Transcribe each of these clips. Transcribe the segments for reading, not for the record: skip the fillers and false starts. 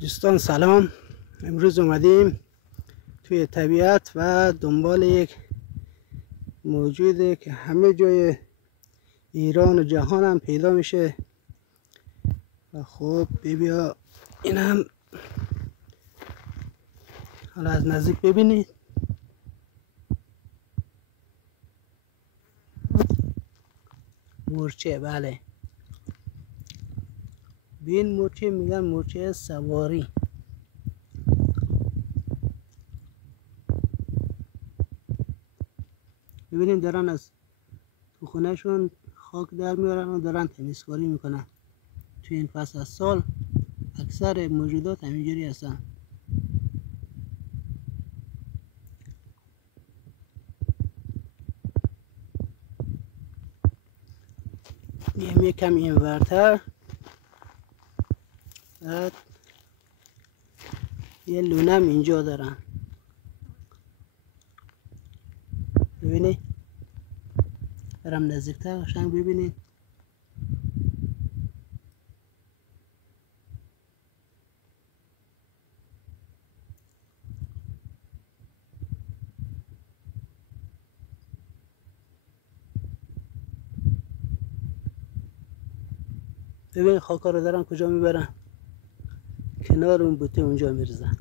دوستان سلام. امروز اومدیم توی طبیعت و دنبال یک موجوده که همه جای ایران و جهان هم پیدا میشه. و خب بیا این هم حالا از نزدیک ببینید. مورچه، بله، به این مورچه میگن مورچه سواری. ببینید دارن از تو خونهشون خاک در میارن و دارن تمیزکاری میکنن. توی این فصل از سال اکثر موجودات همینجوری هستن. میام یکم این ورتر، بعد یه لونم اینجا دارن. ببینید، برم نزدیکتر قشنگ ببینید. ببین خاکا رو دارن کجا میبرن، کنار اون بوته اونجا میرزن.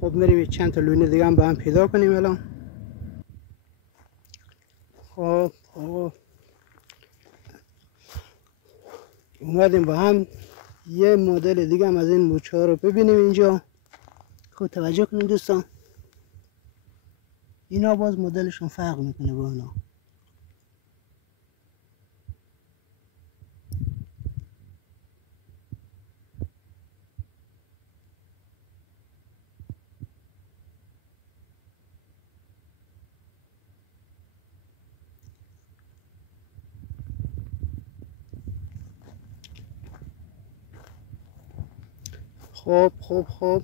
خب میریم چند تا لونه دیگه هم با هم پیدا کنیم الان. خب اومدیم با هم یه مدل دیگه هم از این مورچه ها رو ببینیم اینجا. خب توجه کنیم دوستان، اینا باز مدلشون فرق میکنه با اونا. خب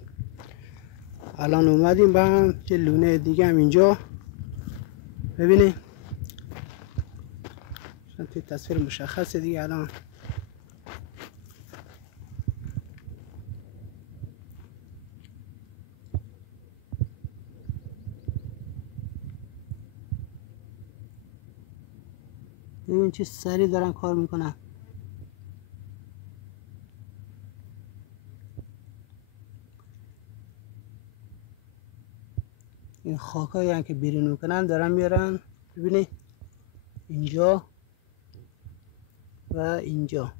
الان اومدیم با هم یه لونه دیگه هم اینجا. ببینید توی تصویر مشخصه دیگه. الان ببین چه سری دارن کار میکنن. این خاکایی هم که بیرون میکنن دارن میارن. ببینید اینجا و اینجا.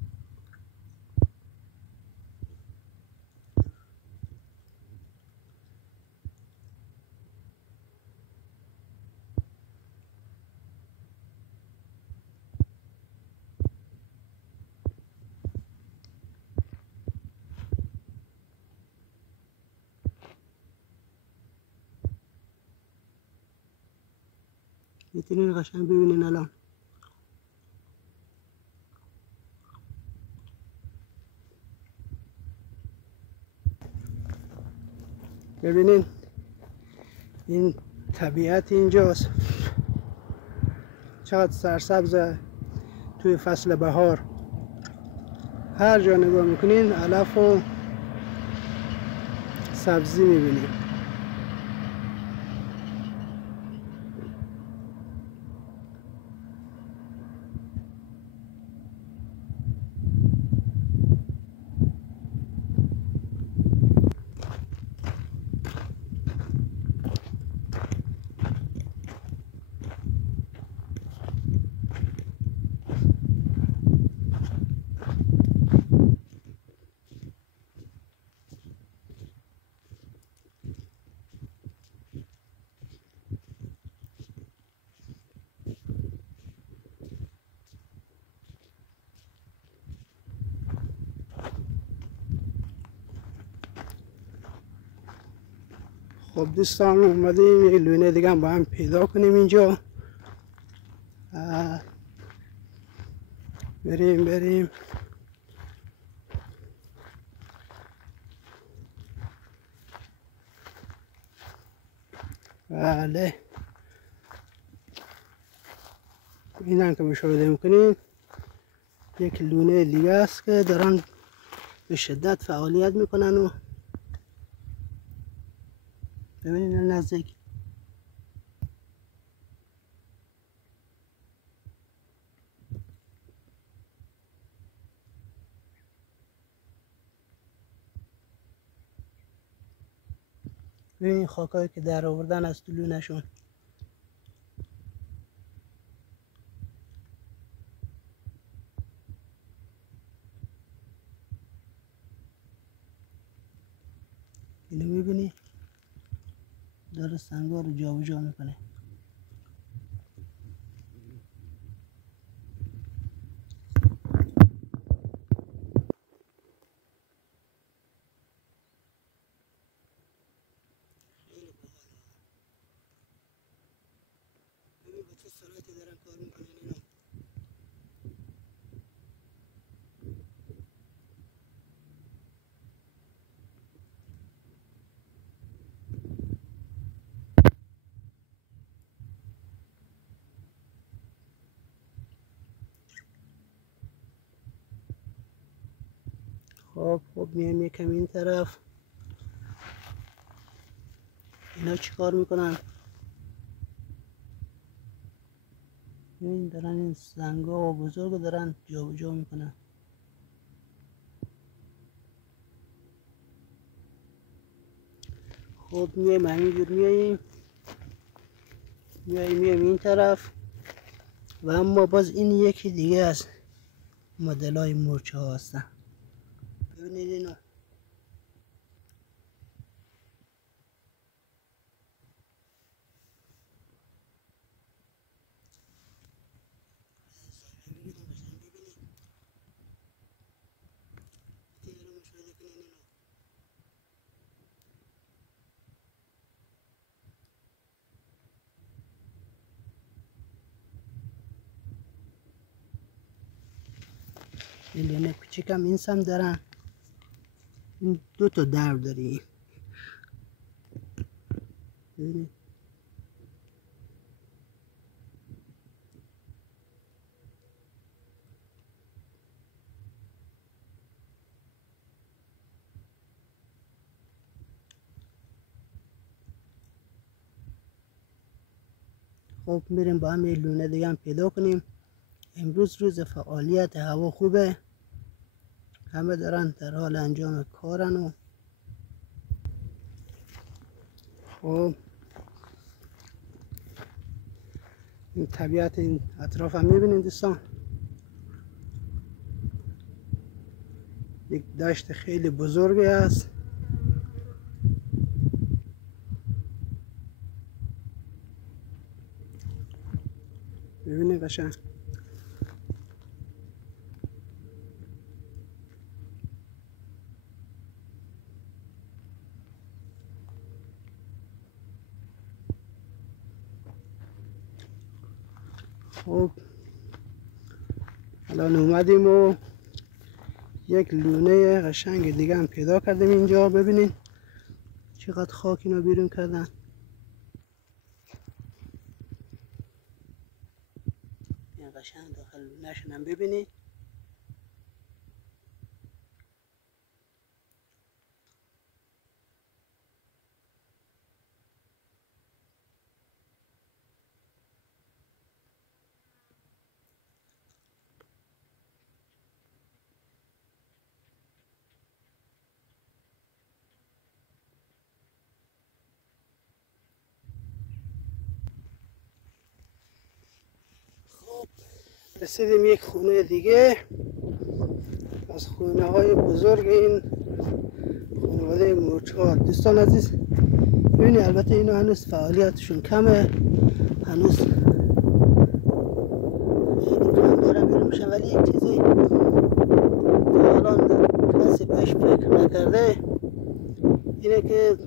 میتونین قشنگ ببینین الان. ببینین این طبیعت اینجاست چقدر سرسبزه. توی فصل بهار هر جا نگاه میکنین علف و سبزی میبینین. خب دوستان اومدیم یک لونه دیگه هم با هم پیدا کنیم اینجا. بریم بله این هم که مشاهده میکنین یک لونه دیگه است که دارن به شدت فعالیت میکنن و ببینید نزدیک ببینید خاکایی که در آوردن از تو لونه‌شون. اینو میبینی داره سنگا رو جابجا میکنه. ببین با چه سرعتی دارن کار میکنن اینا. خب میایم یکم این طرف. اینا چی کار میکنن؟ این دارن این سنگا و بزرگ دارن جابجا میکنن. خب میایم همینجور میایم این طرف و اما باز این یکی دیگه از مدل های مورچه ها هستن. ببینید اینو این لونه کوچیکم این سم دارن. این دو تا در داری. ببینید خب میریم با هم یه لونه دیگه هم پیدا کنیم. امروز روز فعالیت، هوا خوبه، همه دارن در حال انجام کارن و خب این طبیعت این اطراف هم میبینید دوستان. یک دشت خیلی بزرگی است. ببینید قشنگ. خب الان اومدیم و یک لونه قشنگ دیگه هم پیدا کردیم اینجا. ببینید چقدر خاک اینا بیرون کردن. این قشنگ داخل لونه‌شون هم ببینید. رسیدیم یک خونه دیگه از خونه های بزرگ این خانواده مورچه‌ها. دوستان عزیز ببینید البته اینا هنوز فعالیتشون کمه، هنوز خیلی کم دارن بیرون میشن، ولی یک چیزی تا الان کسی بهش فکر نکرده اینه که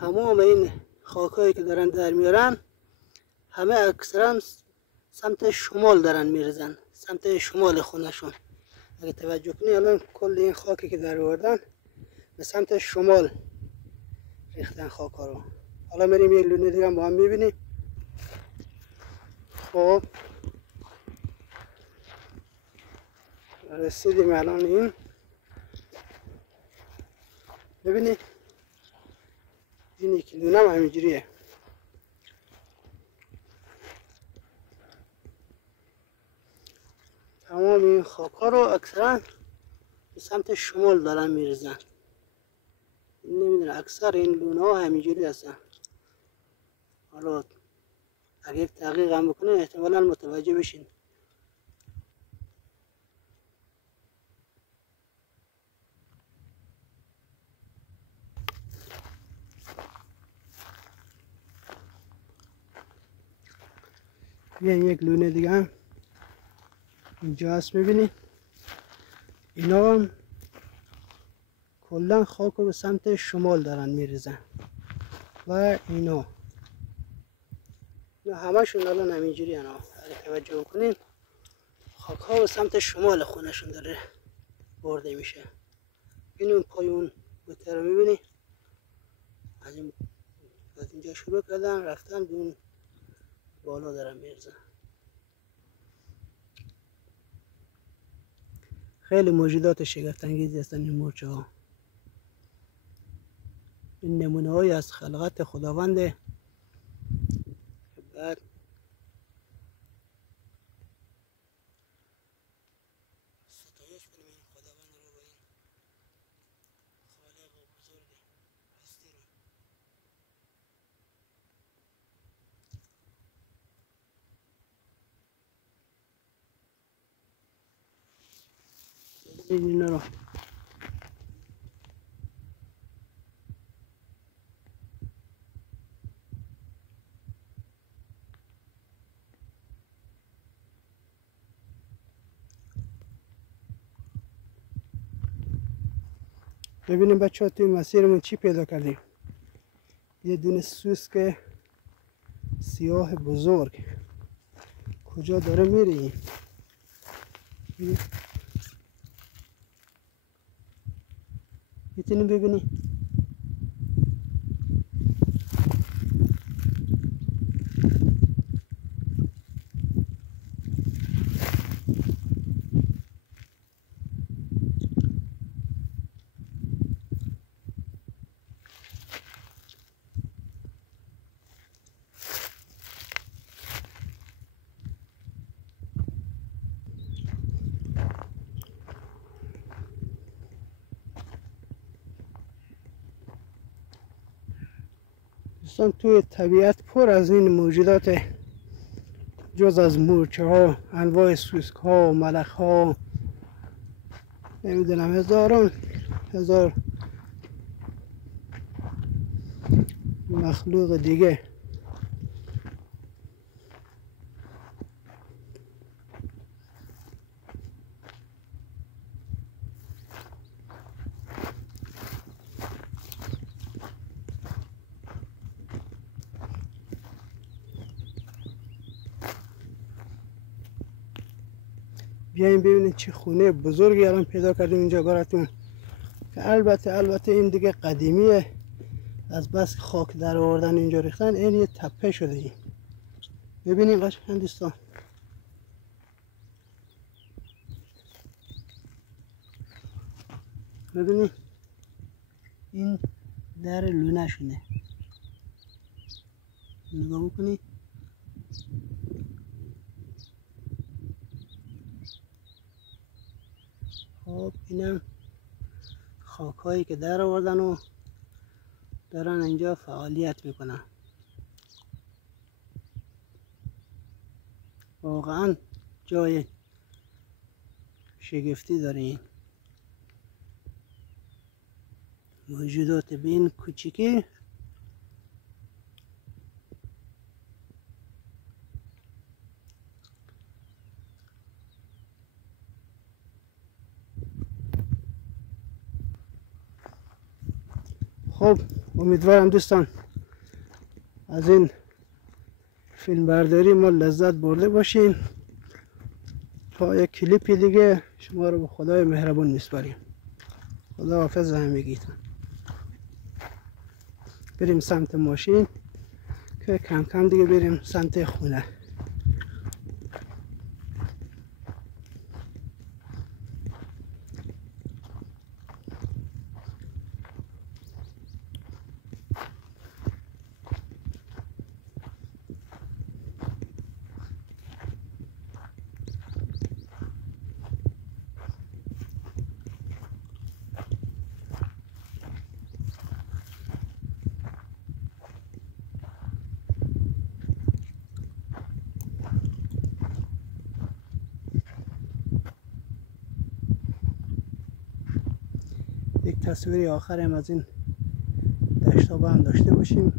تمام این خاکایی که دارن در میارن همه اکثرا سمت شمال دارن میرزن، سمت شمال خونشون. اگه توجه کنی الان کل این خاکی که در آوردن به سمت شمال ریختن خاکا رو. حالا میریم یه لونه دیگه با هم میبینیم. خب رسیدیم الان این، ببینید این یکی لونه هم همینجوریه. تمام این خاکا رو اکثرا به سمت شمال دارن میرزن. نمیدونم اکثر این لونه ها همینجوری هستن. حالا اگه یک تحقیق هم بکنه احتمالا متوجه بشین. یک لونه دیگه هم اینجا هست، میبینی اینا هم کلا خاک رو به سمت شمال دارن میریزن و اینا همشون الان همینجوری هن. اگه توجه کنین خاک ها به سمت شمال خونشون داره برده میشه. این اون پای اون بوته رو میبینی از اینجا شروع کردن رفتن به اون بالا دارن میرزن. خیلی موجودات شگفت انگیزی هستن این مورچه ها. این نمونه های از خلقت خداونده که بعد ستایش کنیم این خداوند رو با این خالق و بزرگ هستی رو. این رو ببینیم بچه ها توی مسیرمون چی پیدا کردیم. یه دونه سوسک سیاه بزرگ کجا داره میره این؟ میتونیم ببینیم دوستان توی طبیعت پر از این موجودات جز از مورچه ها، انواع سوسک ها، ملخ ها، نمیدونم هزار مخلوق دیگه. بیاین ببینید چه خونه بزرگی الان پیدا کردیم اینجا براتون که البته این دیگه قدیمیه، از بس خاک در آوردن اینجا ریختن این یه تپه شده. این ببینید قشنگ دوستان ببینید این در لونه شونه نگاه بکنید. خب اینم خاکایی که در آوردن و دارن اینجا فعالیت میکنن. واقعا جای شگفتی داره این موجودات به این کوچیکی. خب امیدوارم دوستان از این فیلم برداری ما لذت برده باشین. تا یک کلیپ دیگه شما رو به خدای مهربون میسپاریم. خدا حافظ همگیتون. بریم سمت ماشین که کم کم دیگه بریم سمت خونه. یک تصویری آخرم از این دشت ها با هم داشته باشیم.